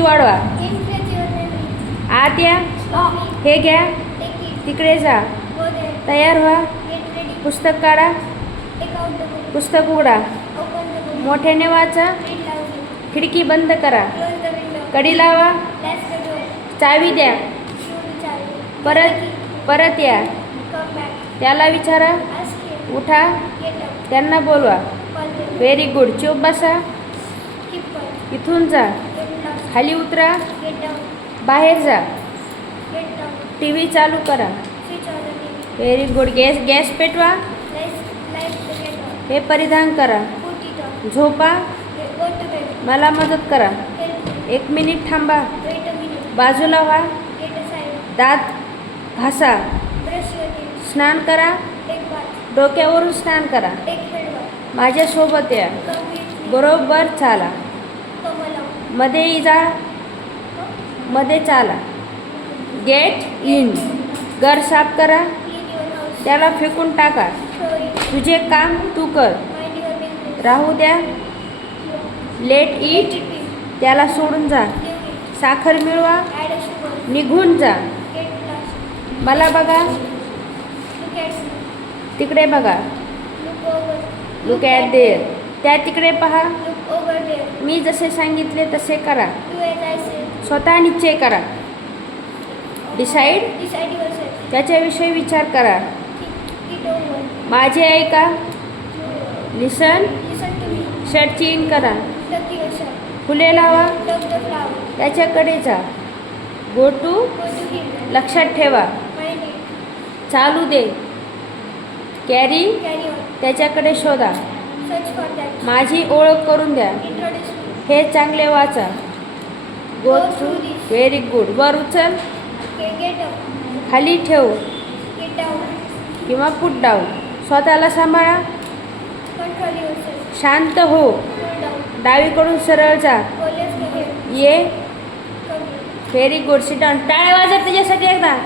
मस्ती वाढवा. आत या. हे घ्या. तिकडे जा. तयार व्हा. पुस्तक काढा. पुस्तक उघडा. मोठ्याने वाचा. खिडकी बंद करा. कडी लावा. चावी द्या. परत या. त्याला विचारा. उठा. त्यांना बोलवा. Very good. चुप बसा. इथून जा. खाली उतरा. बाहेर जा. टी व्ही चालू करा. Very good. गॅस पेटवा. हे परिधान करा. झोपा. मला मदत करा. 1 मिनिट थांबा. बाजूला व्हा. दात घासा. स्नान करा. डोक्यावरून स्नान करा. माझ्यासोबत या. बरोबर चाला. मध्ये जा. मध्ये चाला. Get in. घर साफ करा. त्याला फेकून टाका. तुझे काम तू कर. राहू द्या. Let it. त्याला सोडून जा. साखर मिळवा. निघून जा. मला बघा. तिकडे बघा. Look at there. त्या तिकडे पहा. मी जसे सांगितले तसे करा. स्वतः निश्चय करा. डिसाईड. त्याच्याविषयी विचार करा. माझे ऐका. लिसन. शर्ट चेंज करा. फुले लावा. त्याच्याकडे जा. Go to. लक्षात ठेवा. चालू दे. कॅरी. त्याच्याकडे शोधा. माझी ओळख करून द्या. हे चांगले वाचा. Go through. Very good. वर उचल. खाली ठेव किंवा पुट डाऊन. स्वतःला सांभाळा. शांत हो. डावीकडून सरळ जा. ये. Very good. Sit down. टाळ्या वाजत त्याच्यासाठी एकदा.